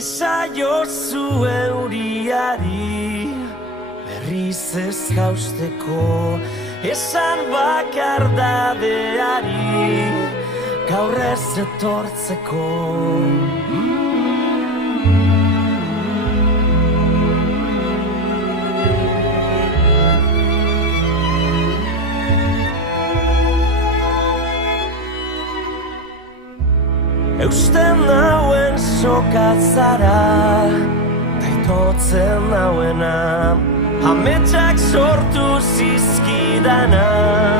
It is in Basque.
Esaiozu euriari berriz ez jausteko, esan bakardadeari gaur ez etortzeko. Eusten nauen sokatzara, taitotzen nauena, ametsak sortu zizkidana.